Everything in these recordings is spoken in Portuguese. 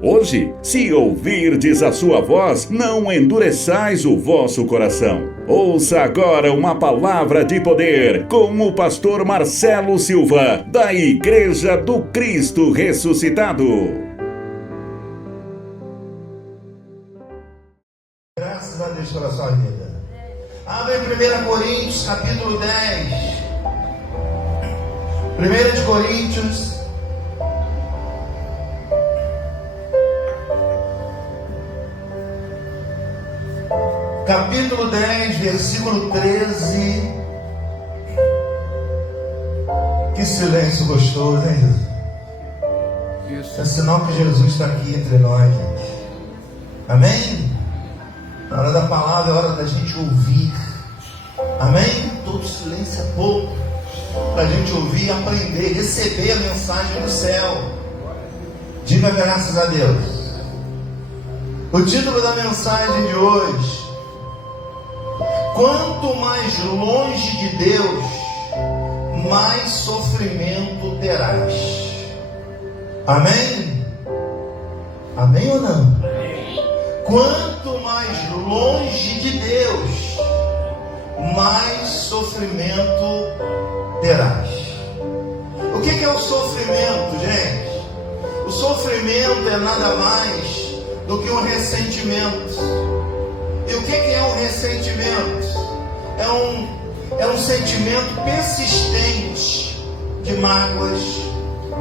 Hoje, se ouvirdes a sua voz, não endureçais o vosso coração. Ouça agora uma palavra de poder com o pastor Marcelo Silva, da Igreja do Cristo Ressuscitado. Graças a Deus pela sua vida. Abre em 1 Coríntios, capítulo 10. 1 Coríntios, capítulo 10, versículo 13. Que silêncio gostoso, hein, Jesus? Isso é sinal que Jesus está aqui entre nós, gente. Amém? Na hora da palavra é hora da gente ouvir. Amém? Todo silêncio é pouco para a gente ouvir, aprender, receber a mensagem do céu. Diga graças a Deus. O título da mensagem de hoje: quanto mais longe de Deus, mais sofrimento terás. Amém? Amém ou não? Quanto mais longe de Deus, mais sofrimento terás. O que é o sofrimento, gente? O sofrimento é nada mais do que um ressentimento. E o que é um ressentimento? É um sentimento persistente de mágoas,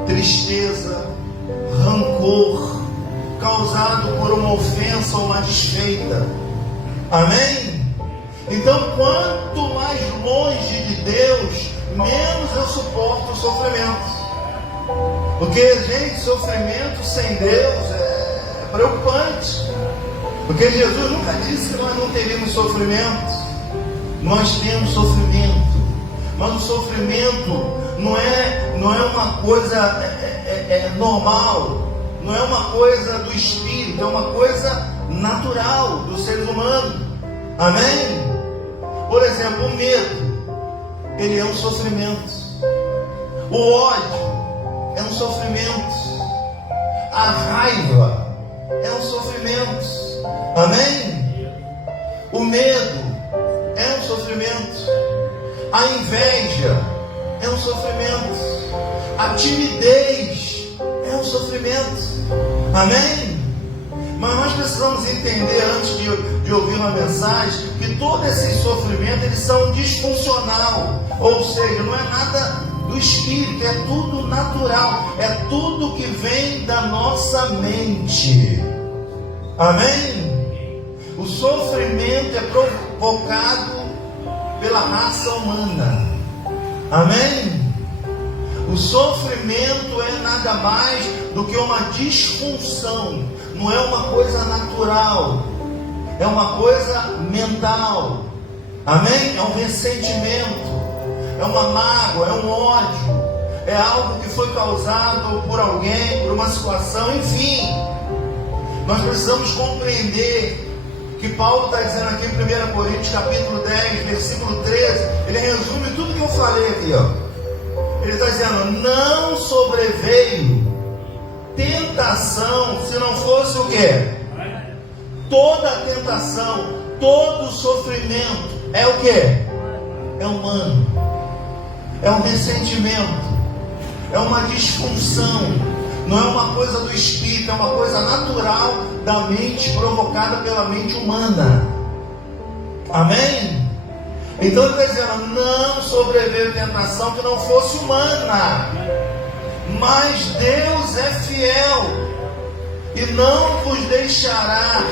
tristeza, rancor, causado por uma ofensa ou uma desfeita. Amém? Então, quanto mais longe de Deus, menos eu suporto o sofrimento. Porque, gente, sofrimento sem Deus é preocupante. Porque Jesus nunca disse que nós não teríamos sofrimento. Nós temos sofrimento. Mas o sofrimento não é uma coisa normal. Não é uma coisa do espírito, é uma coisa natural dos seres humanos. Amém? Por exemplo, o medo, ele é um sofrimento. O ódio é um sofrimento. A raiva é um sofrimento. Amém? O medo é um sofrimento. A inveja é um sofrimento. A timidez é um sofrimento. Amém? Mas nós precisamos entender, antes de ouvir uma mensagem, que todo esse sofrimento, eles são disfuncional. Ou seja, não é nada do espírito, é tudo natural. É tudo que vem da nossa mente. Amém? O sofrimento é provocado pela raça humana. Amém? O sofrimento é nada mais do que uma disfunção. Não é uma coisa natural. É uma coisa mental. Amém? É um ressentimento. É uma mágoa, é um ódio. É algo que foi causado por alguém, por uma situação, enfim. Nós precisamos compreender que Paulo está dizendo aqui em 1 Coríntios capítulo 10, versículo 13. Ele resume tudo que eu falei aqui, ó. Ele está dizendo: não sobreveio tentação se não fosse o quê? Toda tentação, todo sofrimento é o quê? É humano. É um ressentimento. É uma disfunção. Não é uma coisa do espírito, é uma coisa natural da mente, provocada pela mente humana. Amém? Então ele está dizendo: não sobreveio tentação que não fosse humana, mas Deus é fiel e não vos deixará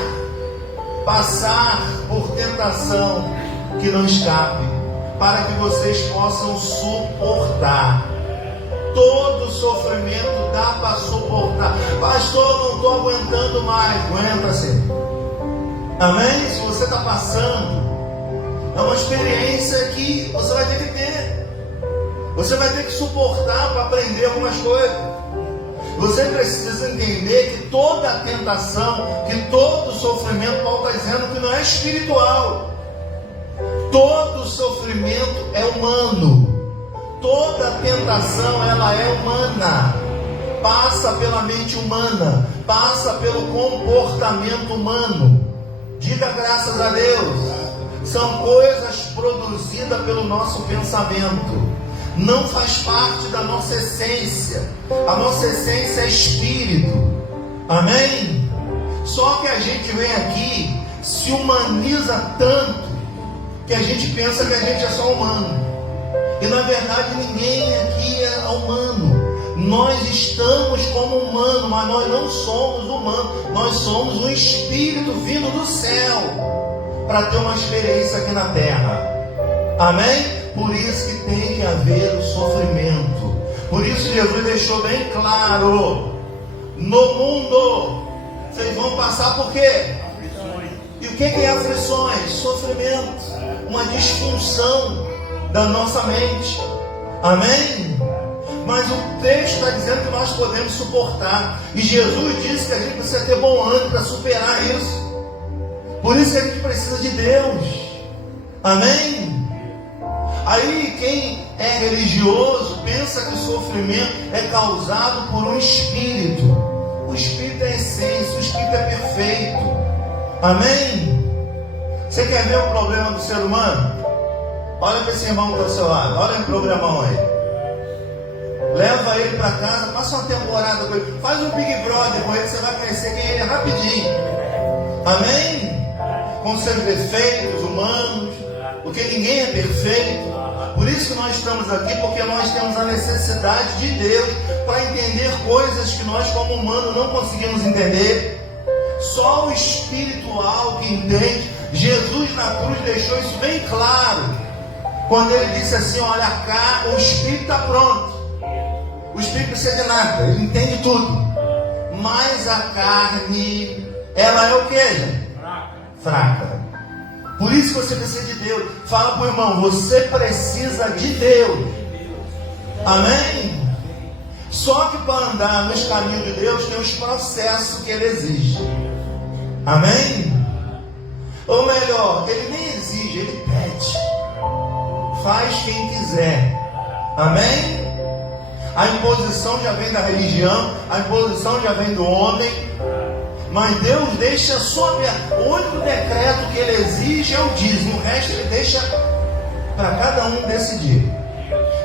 passar por tentação que não escape, para que vocês possam suportar. Todo sofrimento dá para suportar. Pastor, não estou aguentando mais. Aguenta sim. Amém? Se você está passando, é uma experiência que você vai ter que ter. Você vai ter que suportar para aprender algumas coisas. Você precisa entender que toda tentação, que todo sofrimento, Paulo está dizendo que não é espiritual. Todo sofrimento é humano. Toda tentação, ela é humana. passa pela mente humana, passa pelo comportamento humano. Diga graças a Deus. São coisas produzidas pelo nosso pensamento. Não faz parte da nossa essência. A nossa essência é espírito. Amém? Só que a gente vem aqui, se humaniza tanto, que a gente pensa que a gente é só humano. E na verdade ninguém aqui é humano. Nós estamos como humanos, mas nós não somos humanos. Nós somos um espírito vindo do céu para ter uma experiência aqui na terra. Amém? Por isso que tem que haver o sofrimento. Por isso Jesus deixou bem claro: no mundo vocês vão passar por quê? E o que é aflições? Sofrimento, uma disfunção da nossa mente. Amém? Mas o texto está dizendo que nós podemos suportar. E Jesus disse que a gente precisa ter bom ânimo para superar isso. Por isso que a gente precisa de Deus. Amém? Aí quem é religioso pensa que o sofrimento é causado por um espírito. O espírito é a essência, o espírito é perfeito. Amém? Você quer ver o problema do ser humano? Olha para esse irmão que está ao seu lado. Olha o problemão aí. Leva ele para casa, passa uma temporada com ele. Faz um Big Brother com ele, você vai conhecer quem ele é rapidinho. Amém? Com seus defeitos humanos, porque ninguém é perfeito. Por isso que nós estamos aqui, porque nós temos a necessidade de Deus para entender coisas que nós como humanos não conseguimos entender. Só o espiritual que entende. Jesus na cruz deixou isso bem claro, quando ele disse assim: olha cá, o espírito está pronto, o espírito não precisa de nada, ele entende tudo, mas a carne, ela é o que? Fraca. Por isso que você precisa de Deus. Fala para o irmão: você precisa de Deus. Amém? Só que para andar nos caminhos de Deus tem os processos que ele exige. Amém? Ou melhor, ele nem exige, ele pede. Faz quem quiser. Amém? A imposição já vem da religião, a imposição já vem do homem. Mas Deus deixa só o único decreto que ele exige é o dízimo. O resto ele deixa para cada um decidir.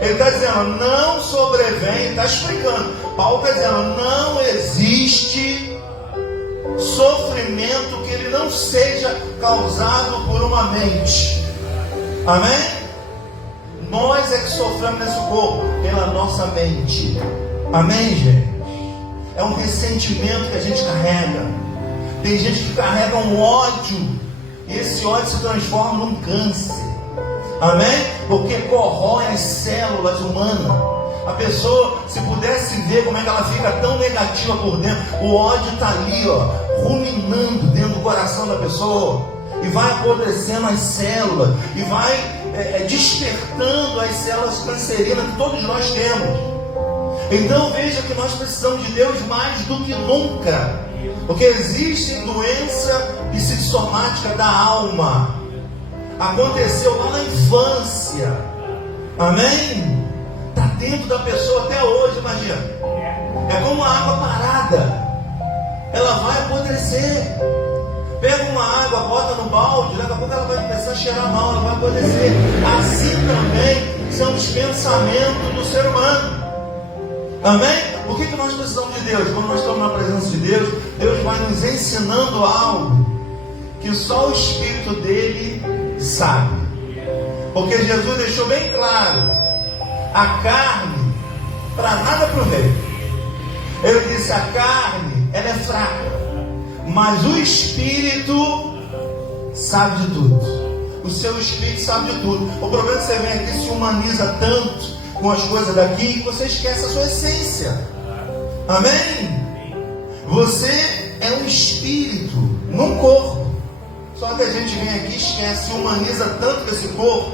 Ele está dizendo: não sobrevém, está explicando. Paulo está dizendo: não existe sofrimento que ele não seja causado por uma mente. Amém? Nós é que sofremos nesse corpo pela nossa mente. Amém, gente? É um ressentimento que a gente carrega. Tem gente que carrega um ódio, e esse ódio se transforma num câncer. Amém? Porque corrói as células humanas. A pessoa, se pudesse ver como é que ela fica tão negativa por dentro, o ódio está ali, ó, ruminando dentro do coração da pessoa, e vai apodrecendo as células, e vai despertando as células cancerinas que todos nós temos. Então veja que nós precisamos de Deus mais do que nunca, porque existe doença psicossomática da alma. Aconteceu lá na infância. Amém? Está dentro da pessoa até hoje, imagina. É como uma água parada, ela vai apodrecer. Pega uma água, bota no balde, daqui a pouco ela vai começar a cheirar mal, ela vai apodrecer. Assim também são os pensamentos do ser humano. Amém? Por que nós precisamos de Deus? Quando nós estamos na presença de Deus, Deus vai nos ensinando algo que só o Espírito dele sabe. Porque Jesus deixou bem claro: a carne para nada aproveita. Ele disse: a carne, ela é fraca, mas o Espírito sabe de tudo. O seu Espírito sabe de tudo. O problema é que você vem aqui e se humaniza tanto com as coisas daqui, que você esquece a sua essência. Amém? Você é um espírito num corpo. Só que a gente vem aqui, esquece, se humaniza tanto com esse corpo,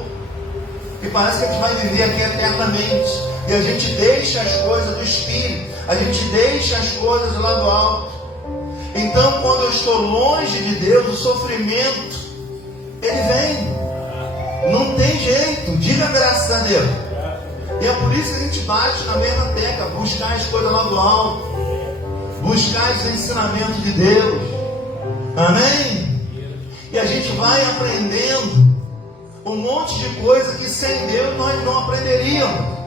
que parece que a gente vai viver aqui eternamente. E a gente deixa as coisas do espírito, a gente deixa as coisas lá do alto. Então, quando eu estou longe de Deus, o sofrimento, ele vem. Não tem jeito. Diga graças a Deus. E é por isso que a gente bate na mesma tecla, buscar as coisas lá do alto, buscar os ensinamentos de Deus. Amém? E a gente vai aprendendo um monte de coisa que sem Deus nós não aprenderíamos.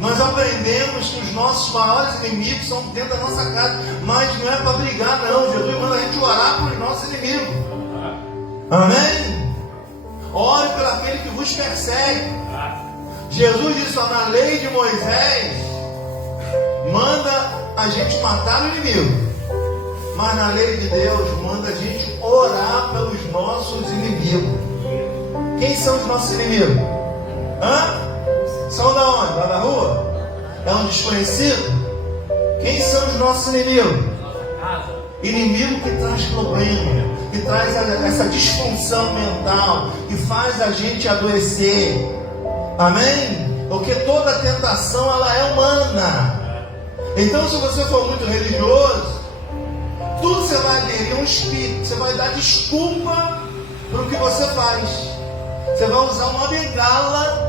Nós aprendemos que os nossos maiores inimigos são dentro da nossa casa, mas não é para brigar não. Jesus manda a gente orar por nossos inimigos. Amém? Ore por aquele que vos persegue. Jesus disse, ó, na lei de Moisés manda a gente matar o inimigo, mas na lei de Deus manda a gente orar pelos nossos inimigos. Quem são os nossos inimigos? São da onde? Lá da rua? É um desconhecido? Quem são os nossos inimigos? Inimigo que traz problema, que traz essa disfunção mental, que faz a gente adoecer. Amém? Porque toda tentação ela é humana. Então, se você for muito religioso, tudo você vai aderir a um espírito, você vai dar desculpa para o que você faz. Você vai usar uma bengala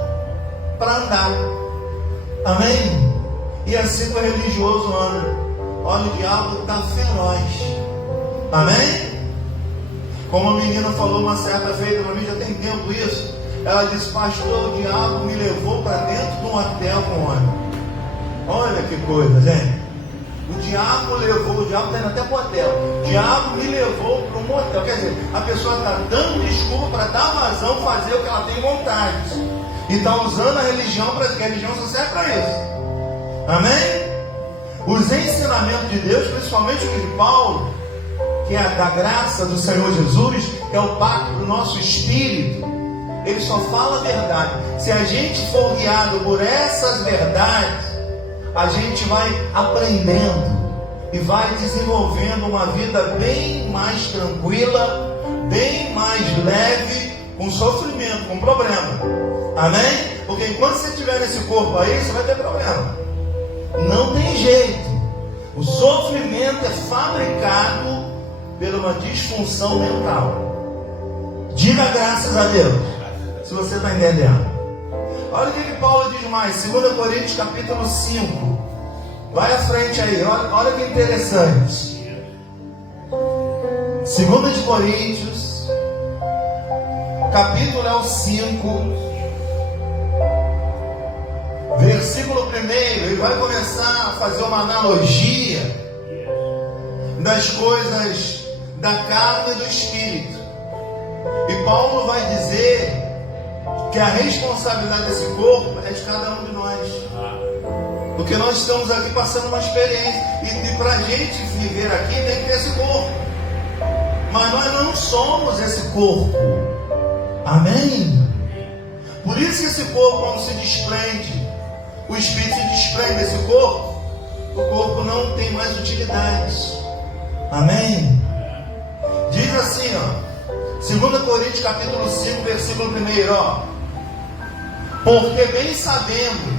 para andar. Amém? E assim que o religioso anda. Olha, o diabo está feroz. Amém? Como a menina falou uma certa feita para mim, já tem tempo isso. Ela disse, pastor, o diabo me levou para dentro de um hotel com homem. Olha que coisa, gente. O diabo está indo até para o hotel. O diabo me levou para um motel. Quer dizer, a pessoa está dando desculpa para dar vazão, fazer o que ela tem vontade. E está usando a religião, para que a religião só serve para isso. Amém? Os ensinamentos de Deus, principalmente o de Paulo, que é da graça do Senhor Jesus, que é o pacto do nosso espírito, ele só fala a verdade. Se a gente for guiado por essas verdades, a gente vai aprendendo e vai desenvolvendo uma vida bem mais tranquila, bem mais leve, com sofrimento, com problema. Amém? Porque enquanto você estiver nesse corpo aí, você vai ter problema. Não tem jeito. O sofrimento é fabricado por uma disfunção mental. Diga graças a Deus, se você está entendendo. Olha o que Paulo diz mais, 2 Coríntios capítulo 5. Vai à frente aí, olha que interessante. 2 Coríntios, capítulo é o 5, versículo 1, ele vai começar a fazer uma analogia das coisas da carne e do espírito. E Paulo vai dizer que a responsabilidade desse corpo é de cada um de nós. Porque nós estamos aqui passando uma experiência. E para a gente viver aqui tem que ter esse corpo. Mas nós não somos esse corpo. Amém? Por isso que esse corpo, quando se desprende, o espírito se desprende desse corpo, o corpo não tem mais utilidade. Amém? Diz assim, ó, 2 Coríntios capítulo 5, versículo 1, ó. Porque bem sabemos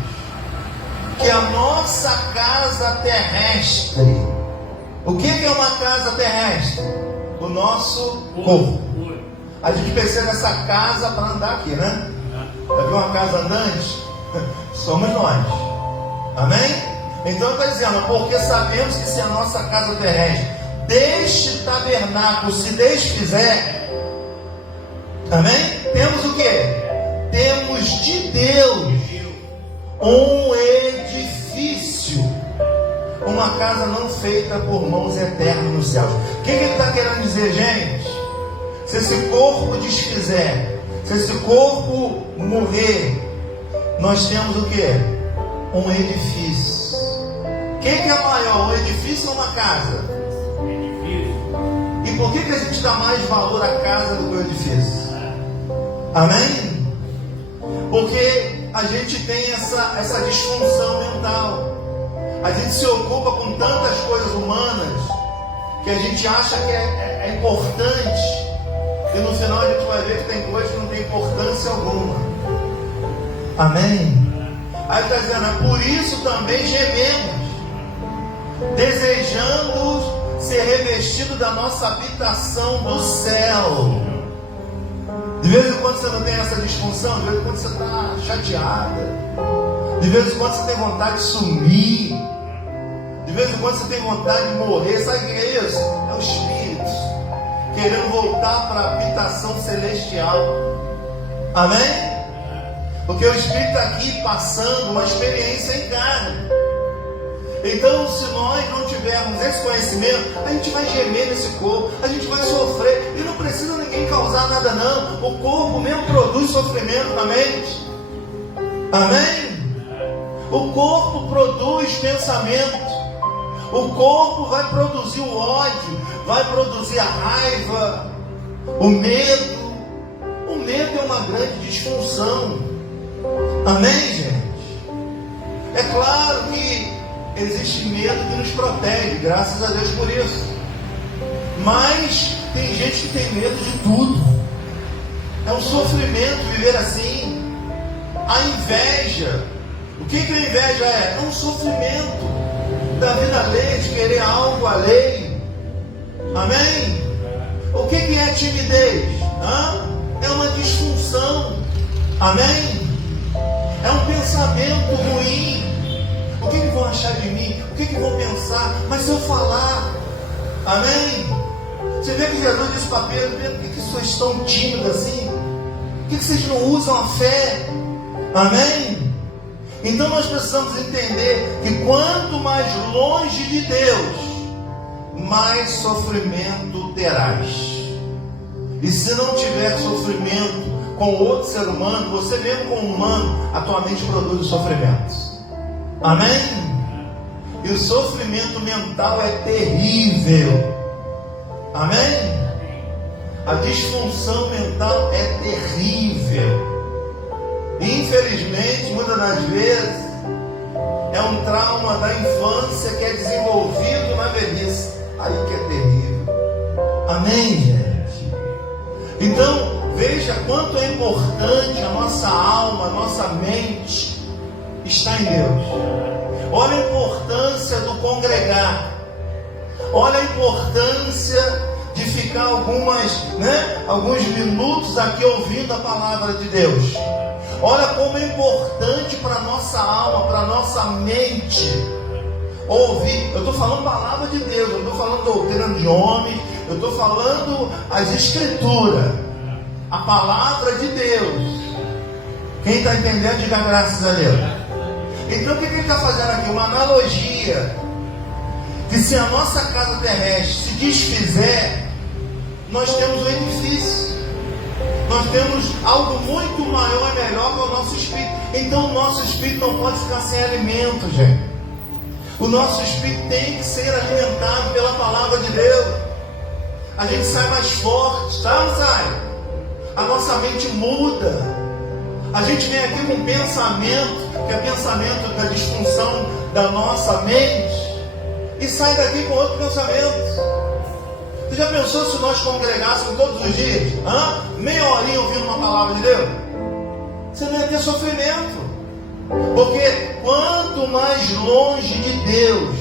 que a nossa casa terrestre, o que é uma casa terrestre? O nosso corpo. A gente precisa dessa casa para andar aqui, né? Já viu uma casa andante? Somos nós. Amém? Então está dizendo, porque sabemos que se a nossa casa terrestre deste tabernáculo se desfizer, amém? Temos o que? Temos de Deus um edifício, uma casa não feita por mãos eternas nos céus. O que ele está querendo dizer, gente? Se esse corpo desfizer, se esse corpo morrer, nós temos o que? Um edifício. O que é maior, um edifício ou uma casa? E por que a gente dá mais valor à casa do que ao edifício? Amém? Porque a gente tem essa disfunção mental. A gente se ocupa com tantas coisas humanas que a gente acha que é importante. E no final a gente vai ver que tem coisas que não tem importância alguma. Amém? Aí está dizendo, é por isso também gememos, desejando ser revestido da nossa habitação do céu. De vez em quando você não tem essa disfunção, de vez em quando você está chateada, De vez em quando você tem vontade de sumir. De vez em quando você tem vontade de morrer. Sabe o que é isso? É o Espírito querendo voltar para a habitação celestial. Amém? Porque o Espírito está aqui passando uma experiência em carne. Então, se nós não tivermos esse conhecimento, a gente vai gemer nesse corpo, a gente vai sofrer. E não precisa ninguém causar nada não. O corpo mesmo produz sofrimento na mente. Amém? O corpo produz pensamento. O corpo vai produzir o ódio, vai produzir a raiva, o medo. O medo é uma grande disfunção. Amém, gente? É claro que existe medo que nos protege, graças a Deus por isso. Mas tem gente que tem medo de tudo. É um sofrimento viver assim. A inveja. O que a inveja é? É um sofrimento da vida alheia, de querer algo alheio. Amém? O que é timidez? É uma disfunção. Amém? É um pensamento ruim. O que vão achar de mim? O que vão pensar? Mas se eu falar, amém? Você vê que Jesus disse para Pedro: por que vocês estão tímidos assim? Por que vocês não usam a fé? Amém? Então nós precisamos entender que quanto mais longe de Deus, mais sofrimento terás. E se não tiver sofrimento com outro ser humano, você mesmo como humano, a tua mente produz o sofrimento. Amém? E o sofrimento mental é terrível. Amém? A disfunção mental é terrível. Infelizmente, muitas das vezes, é um trauma da infância que é desenvolvido na velhice. Aí que é terrível. Amém, gente? Então, veja quanto é importante a nossa alma, a nossa mente está em Deus. Olha a importância do congregar. Olha a importância de ficar alguns minutos aqui ouvindo a palavra de Deus. Olha como é importante para a nossa alma, para a nossa mente ouvir. Eu estou falando palavra de Deus, eu estou falando doutrina de homem, eu estou falando as escrituras, a palavra de Deus. Quem está entendendo, diga graças a Deus. Então o que ele está fazendo aqui? Uma analogia. Que se a nossa casa terrestre se desfizer, nós temos um edifício. Nós temos algo muito maior e melhor que o nosso espírito. Então o nosso espírito não pode ficar sem alimento, gente. O nosso espírito tem que ser alimentado pela palavra de Deus. A gente sai mais forte, tá? Não sai? A nossa mente muda. A gente vem aqui com um pensamento, que é pensamento da disfunção da nossa mente, e sai daqui com outro pensamento. Você já pensou se nós congregássemos todos os dias? Meia horinha ouvindo uma palavra de Deus? Você não ia ter sofrimento. Porque quanto mais longe de Deus,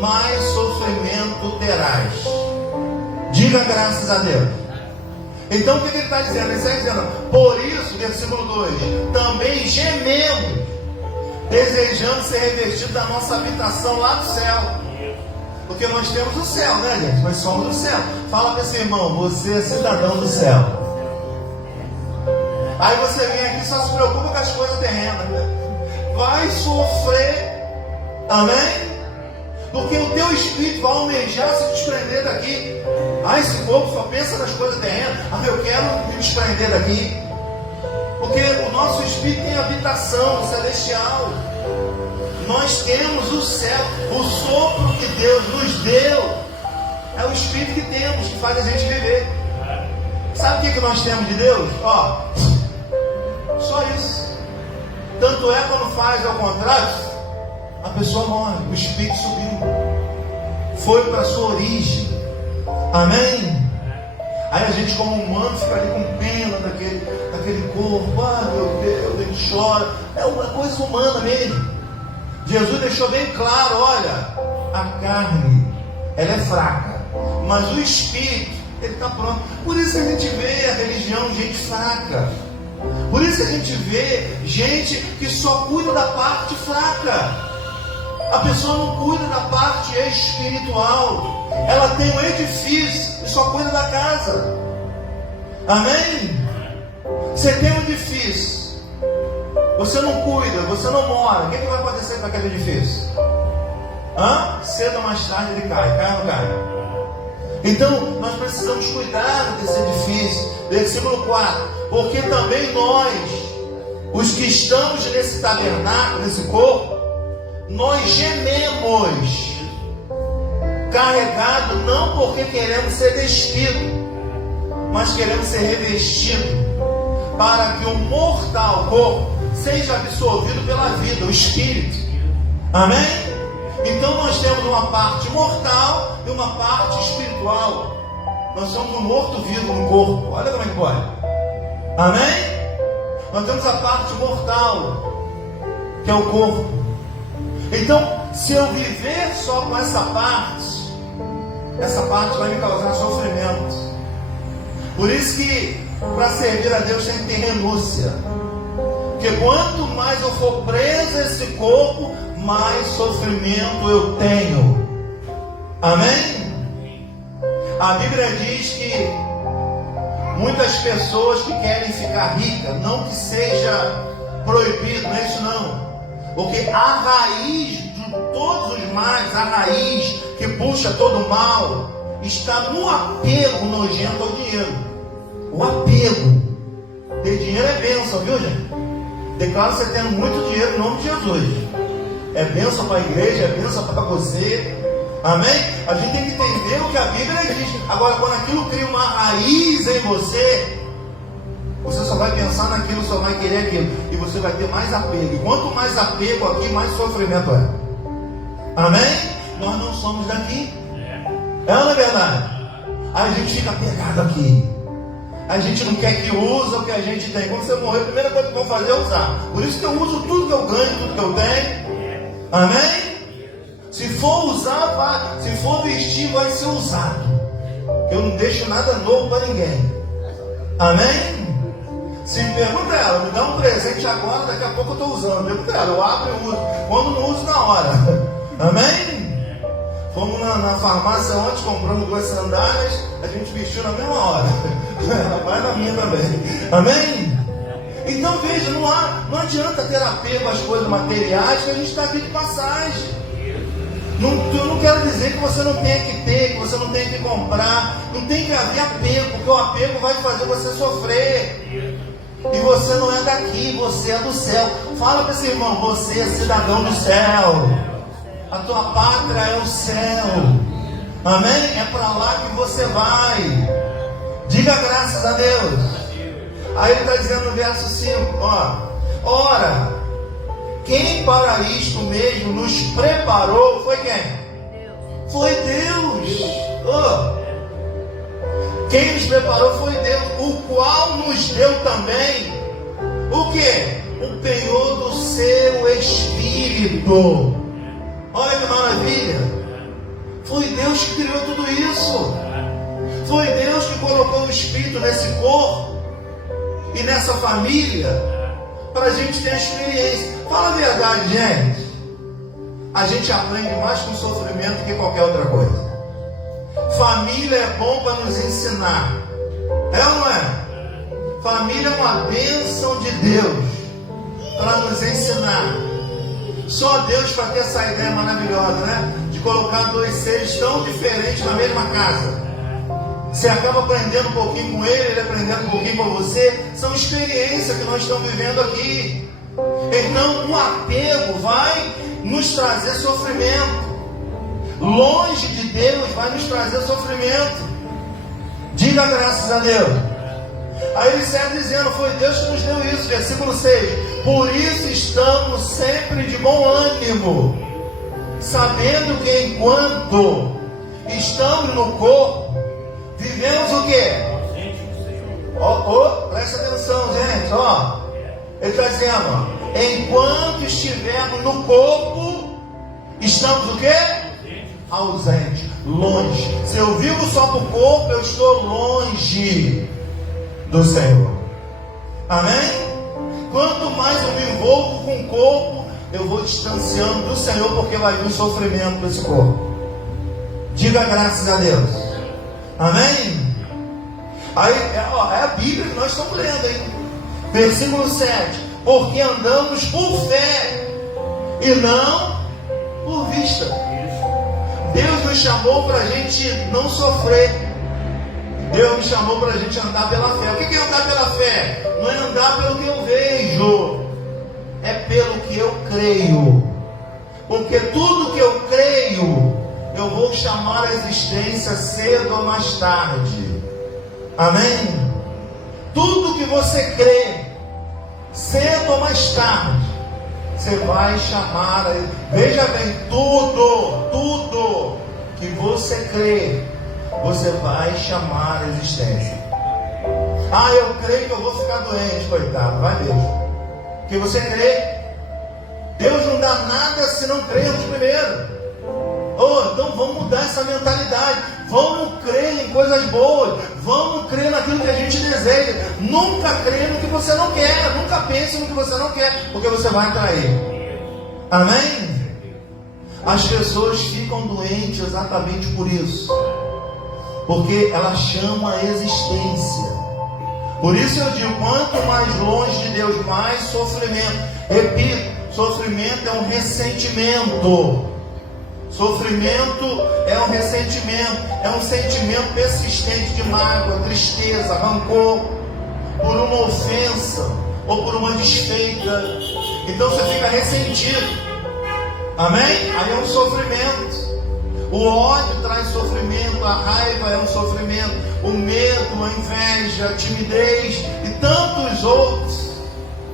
mais sofrimento terás. Diga graças a Deus. Então o que ele está dizendo? Ele está dizendo: por isso, versículo 2: também gememos, desejando ser revestido da nossa habitação lá do céu. Porque nós temos o céu, né, gente? Nós somos do céu. Fala para esse irmão: você é cidadão do céu. Aí você vem aqui e só se preocupa com as coisas terrenas, né? Vai sofrer. Amém? Porque o teu espírito vai almejar se desprender daqui. Esse povo só pensa nas coisas terrenas. Eu quero me desprender daqui. Porque o nosso espírito tem habitação celestial. Nós temos o céu. O sopro que Deus nos deu é o espírito que temos, que faz a gente viver. Sabe o que nós temos de Deus? Só isso. Tanto é quando faz ao contrário, a pessoa morre, o espírito subiu, foi para a sua origem. Amém? Aí a gente, como humano, fica ali com pena daquele corpo. Meu Deus, a gente chora. É uma coisa humana mesmo. Jesus deixou bem claro: olha, a carne, ela é fraca, mas o espírito, ele está pronto. Por isso a gente vê a religião gente fraca. Por isso que a gente vê gente que só cuida da parte fraca. A pessoa não cuida da parte espiritual. Ela tem um edifício e só cuida da casa. Amém? Você tem um edifício, você não cuida, você não mora. O que vai acontecer com aquele edifício? Cedo ou mais tarde ele cai ou não cai? Então nós precisamos cuidar desse edifício. Versículo 4: porque também nós, os que estamos nesse tabernáculo, nesse corpo, nós gememos, carregados, não porque queremos ser despidos, mas queremos ser revestidos, para que o mortal corpo seja absorvido pela vida, o espírito. Amém? Então nós temos uma parte mortal e uma parte espiritual. Nós somos um morto-vivo no corpo. Olha como é que pode. Amém? Nós temos a parte mortal, que é o corpo. Então, se eu viver só com essa parte vai me causar sofrimento. Por isso que para servir a Deus tem que ter renúncia. Porque quanto mais eu for preso a esse corpo, mais sofrimento eu tenho. Amém? A Bíblia diz que muitas pessoas que querem ficar ricas, não que seja proibido, não é isso não. Porque a raiz de todos os males, a raiz que puxa todo o mal, está no apego nojento ao dinheiro. O apego. Ter dinheiro é bênção, viu, gente? Declaro você tendo muito dinheiro em nome de Jesus. É bênção para a igreja, é bênção para você. Amém? A gente tem que entender o que a Bíblia diz. Agora, quando aquilo cria uma raiz em você, você só vai pensar naquilo, só vai querer aquilo. E você vai ter mais apego. E quanto mais apego aqui, mais sofrimento é. Amém? Nós não somos daqui. É ou não é verdade? A gente fica apegado aqui. A gente não quer que use o que a gente tem. Quando você morrer, a primeira coisa que vão fazer é usar. Por isso que eu uso tudo que eu ganho, tudo que eu tenho. Amém? Se for usar, se for vestir, vai ser usado. Eu não deixo nada novo para ninguém. Amém? Se me pergunta ela, me dá um presente agora, daqui a pouco eu estou usando. Pergunta ela, eu abro e uso. Quando não uso, na hora. Amém? Fomos na farmácia ontem, compramos 2 sandálias, a gente vestiu na mesma hora. Ela vai na minha também. Amém? Então veja, não adianta ter apego às coisas materiais, que a gente está aqui de passagem. Eu não quero dizer que você não tenha que ter, que você não tenha que comprar. Não tem que haver apego, porque o apego vai fazer você sofrer. E você não é daqui, você é do céu. Fala para esse irmão, você é cidadão do céu. A tua pátria é o céu. Amém? É para lá que você vai. Diga graças a Deus. Aí ele está dizendo no verso 5, ora, quem para isto mesmo nos preparou foi quem? Foi Deus. Quem nos preparou foi Deus, o qual nos deu também o quê? O penhor do seu Espírito. Olha que maravilha. Foi Deus que criou tudo isso. Foi Deus que colocou o Espírito nesse corpo e nessa família, para a gente ter a experiência. Fala a verdade, gente. A gente aprende mais com sofrimento que qualquer outra coisa. Família é bom para nos ensinar. É ou não é? Família é uma bênção de Deus para nos ensinar. Só Deus para ter essa ideia maravilhosa, né? De colocar 2 seres tão diferentes na mesma casa. Você acaba aprendendo um pouquinho com ele aprendendo um pouquinho com você. São experiências que nós estamos vivendo aqui. Então o apego vai nos trazer sofrimento. Longe de Deus vai nos trazer sofrimento. Diga graças a Deus. Aí ele segue dizendo, foi Deus que nos deu isso. Versículo 6. Por isso estamos sempre de bom ânimo, sabendo que enquanto estamos no corpo, vivemos o quê? Presta atenção, gente. Ele está dizendo, enquanto estivermos no corpo, estamos o quê? Ausente, longe. Se eu vivo só para o corpo, eu estou longe do Senhor. Amém? Quanto mais eu me envolvo com o corpo, eu vou distanciando do Senhor, porque vai vir sofrimento para esse corpo. Diga graças a Deus. Amém? Aí é a Bíblia que nós estamos lendo, hein? Versículo 7. Porque andamos por fé e não por vista. Deus nos chamou para a gente não sofrer. Deus nos chamou para a gente andar pela fé. O que é andar pela fé? Não é andar pelo que eu vejo, é pelo que eu creio. Porque tudo que eu creio, eu vou chamar a existência cedo ou mais tarde. Amém? Tudo que você crê, cedo ou mais tarde, você vai chamar. Veja bem, tudo que você crê, você vai chamar a existência. Ah, eu creio que eu vou ficar doente, coitado, vai mesmo. Porque você crê. Deus não dá nada se não crermos primeiro. Então vamos mudar essa mentalidade. Vamos crer em coisas boas. Vamos crer naquilo que a gente deseja. Nunca creia no que você não quer. Nunca pense no que você não quer, porque você vai trair. Amém? As pessoas ficam doentes exatamente por isso, porque elas chamam a existência. Por isso eu digo, quanto mais longe de Deus, mais sofrimento. Repito, sofrimento é um ressentimento. Sofrimento é um ressentimento, é um sentimento persistente de mágoa, tristeza, rancor, por uma ofensa ou por uma desfeita. Então você fica ressentido. Amém? Aí é um sofrimento. O ódio traz sofrimento, a raiva é um sofrimento, o medo, a inveja, a timidez e tantos outros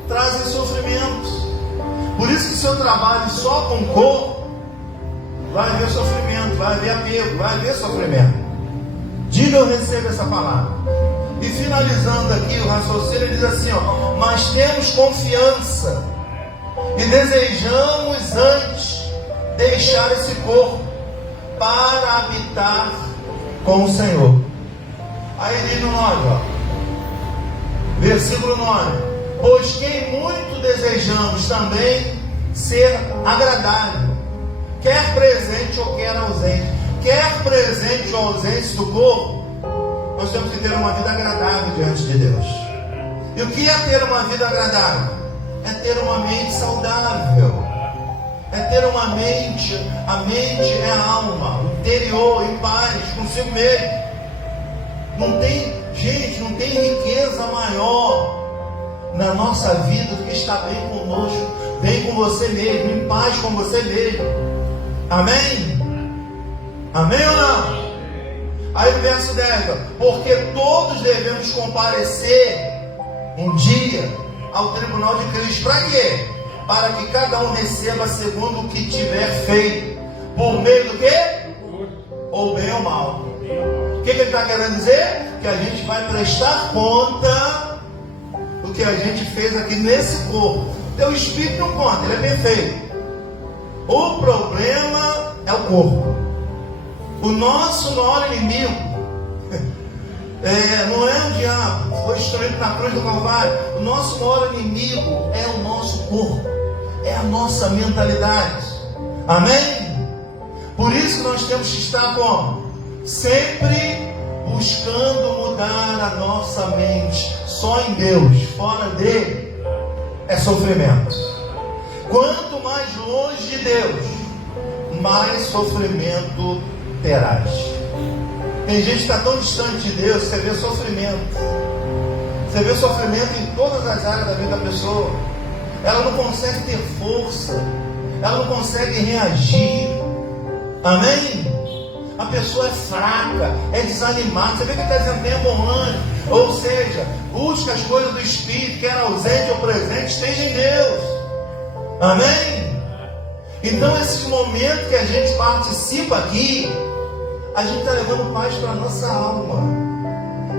trazem sofrimento. Por isso que se eu trabalho só com o corpo, vai haver sofrimento, vai haver apego, vai haver sofrimento. Diga, eu recebo essa palavra. E finalizando aqui o raciocínio, ele diz assim, mas temos confiança e desejamos antes deixar esse corpo para habitar com o Senhor. Aí diz no 9, versículo 9: pois quem muito desejamos também ser agradável, quer presente ou quer ausente. Quer presente ou ausente do corpo, nós temos que ter uma vida agradável diante de Deus. E o que é ter uma vida agradável? É ter uma mente saudável. É ter uma mente, a mente é a alma, interior, em paz, consigo mesmo. Não tem, gente, não tem riqueza maior na nossa vida do que estar bem conosco, bem com você mesmo, em paz com você mesmo. Amém? Amém ou não? Aí no verso 10, porque todos devemos comparecer um dia ao tribunal de Cristo. Para quê? Para que cada um receba segundo o que tiver feito. Por meio do quê? Ou bem ou mal. O que ele está querendo dizer? Que a gente vai prestar conta do que a gente fez aqui nesse corpo. Teu espírito não conta, ele é perfeito. O problema é o corpo. O nosso maior inimigo não é o diabo, foi destruído na cruz do Calvário. O nosso maior inimigo é o nosso corpo, é a nossa mentalidade. Amém? Por isso que nós temos que estar como? Sempre buscando mudar a nossa mente. Só em Deus, fora dele é sofrimento. Quanto mais longe de Deus, mais sofrimento terás. Tem gente que está tão distante de Deus, você vê sofrimento. Você vê sofrimento em todas as áreas da vida da pessoa. Ela não consegue ter força, ela não consegue reagir. Amém? A pessoa é fraca, é desanimada. Você vê que ele está dizendo tempo ânimo. Ou seja, busca as coisas do Espírito, quer ausente ou presente, esteja em Deus. Amém? Então esses momentos que a gente participa aqui, a gente está levando paz para a nossa alma.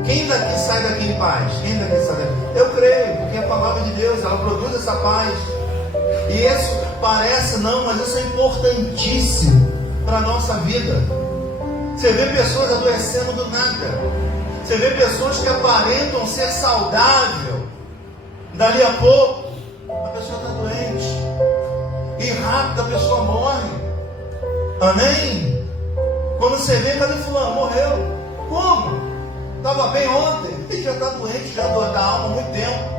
Quem daqui sai daqui em paz? Quem daqui sai daqui? Eu creio, porque a palavra de Deus, ela produz essa paz. E isso parece não, mas isso é importantíssimo para a nossa vida. Você vê pessoas adoecendo do nada. Você vê pessoas que aparentam ser saudável, Dali a pouco, a pessoa está doente. E rápido a pessoa morre. Amém? Quando você vê, cadê fulano? Morreu. Como? Estava bem ontem. Ele já está doente, já da alma há muito tempo.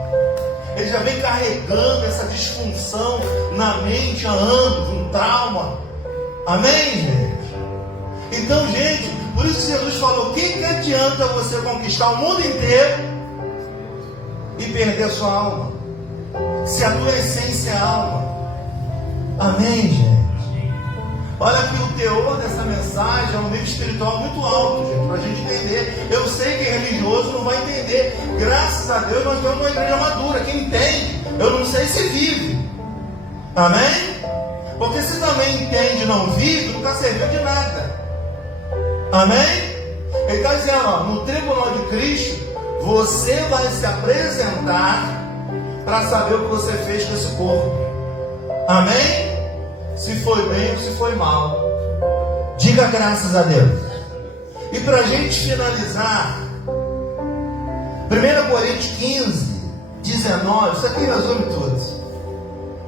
Ele já vem carregando essa disfunção na mente há anos, um trauma. Amém, gente? Então, gente, por isso que Jesus falou: o que adianta você conquistar o mundo inteiro e perder a sua alma? Se a tua essência é a alma. Amém, gente? Olha que o teor dessa mensagem é um nível espiritual muito alto, gente, para a gente entender. Eu sei que religioso não vai entender. Graças a Deus nós temos uma igreja madura. Quem entende, eu não sei se vive. Amém? Porque se também entende e não vive, não está servindo de nada. Amém? Ele está dizendo, ó, no tribunal de Cristo, você vai se apresentar para saber o que você fez com esse corpo. Amém? Se foi bem ou se foi mal. Diga graças a Deus. E para a gente finalizar, 1 Coríntios 15, 19, isso aqui resume tudo.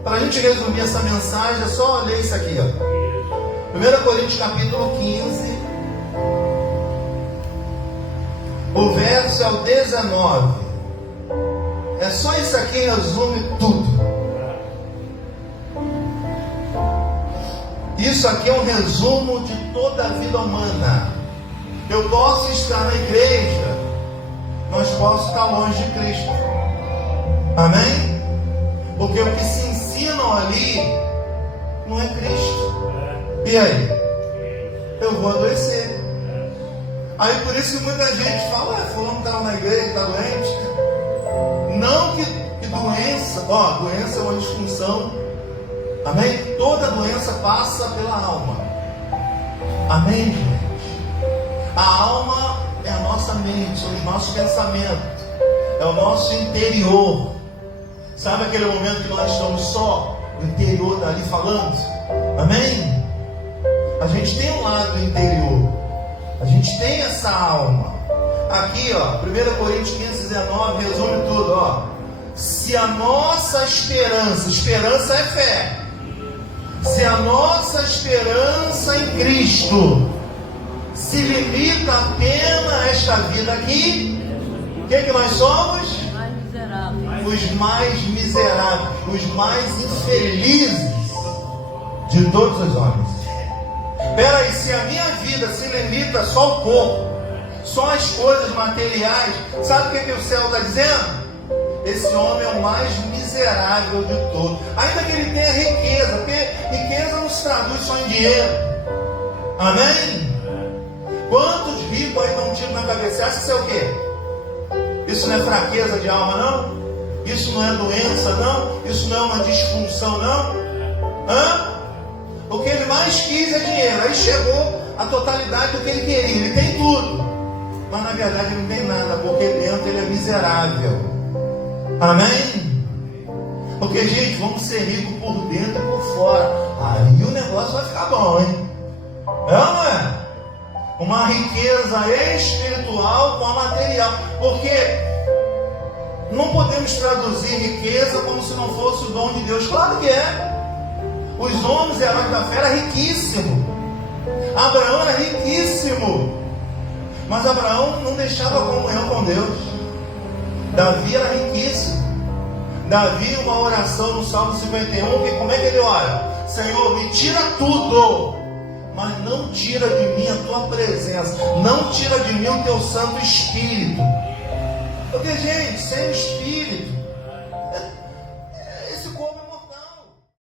Para a gente resumir essa mensagem, é só ler isso aqui, ó. 1 Coríntios capítulo 15, o verso é o 19. É só isso aqui, resume tudo. Isso aqui é um resumo de toda a vida humana. Eu posso estar na igreja, mas posso estar longe de Cristo. Amém? Porque o que se ensinam ali não é Cristo. E aí? Eu vou adoecer. Aí por isso que muita gente fala: fulano está na igreja, está doente. Não que doença, doença é uma disfunção. Amém? Toda doença passa pela alma. Amém, gente? A alma é a nossa mente, são os nossos pensamentos, é o nosso interior. Sabe aquele momento que nós estamos só, o interior dali falando? Amém? A gente tem um lado interior, a gente tem essa alma. Aqui, ó, 1 Coríntios 15, 19, resume tudo, ó. Se a nossa esperança é fé. Se a nossa esperança em Cristo se limita apenas a esta vida aqui, o que nós somos? Os mais miseráveis, os mais infelizes de todos os homens. Peraí, se a minha vida se limita só ao corpo, só às coisas materiais, sabe o que o céu está dizendo? Esse homem é o mais miserável de todos. Ainda que ele tenha riqueza, porque riqueza não se traduz só em dinheiro. Amém? Quantos ricos aí dão um tiro na cabeça? Você acha que isso é o quê? Isso não é fraqueza de alma, não? Isso não é doença, não? Isso não é uma disfunção, não? O que ele mais quis é dinheiro. Aí chegou a totalidade do que ele queria. Ele tem tudo, mas na verdade ele não tem nada, porque dentro ele é miserável. Amém? Porque, gente, vamos ser ricos por dentro e por fora. Aí o negócio vai ficar bom, hein? Não é? Uma riqueza espiritual com a material. Porque não podemos traduzir riqueza como se não fosse o dom de Deus. Claro que é. Os homens heróis da fé eram riquíssimos. Abraão era riquíssimo. Mas Abraão não deixava a comunhão com Deus. Davi era riquíssimo. Davi, uma oração no Salmo 51, que como é que ele ora? Senhor, me tira tudo, mas não tira de mim a tua presença, não tira de mim o teu Santo Espírito. Porque, gente, sem o Espírito